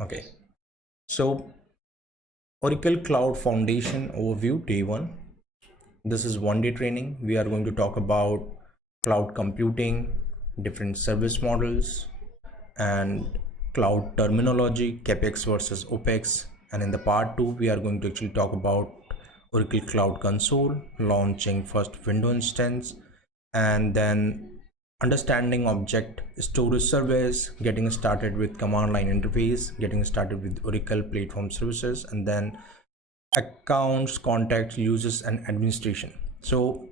Okay, so Oracle Cloud Foundation Overview Day 1. This is one-day training. We are going to talk about cloud computing, different service models, and cloud terminology, CapEx versus OpEx. And in the part 2, we are going to actually talk about Oracle Cloud Console, launching first window instance, and then understanding object storage service, getting started with command line interface, getting started with Oracle platform services, and then accounts, contacts, users, and administration. So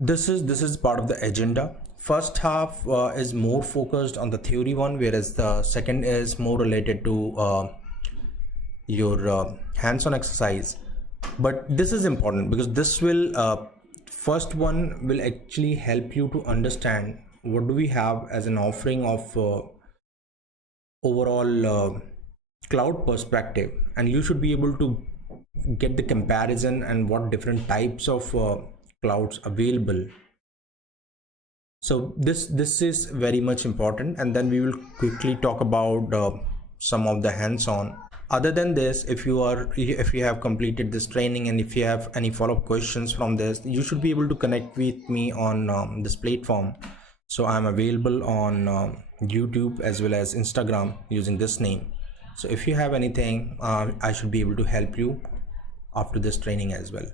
this is part of the agenda. First half is more focused on the theory one, whereas the second is more related to your hands-on exercise. But this is important because this will first one will actually help you to understand what do we have as an offering of overall cloud perspective, and you should be able to get the comparison and what different types of clouds available. So this is very much important, and then we will quickly talk about some of the hands-on. Other than this, if you have completed this training and if you have any follow-up questions from this, you should be able to connect with me on this platform. So I'm available on YouTube as well as Instagram using this name. So if you have anything, I should be able to help you after this training as well.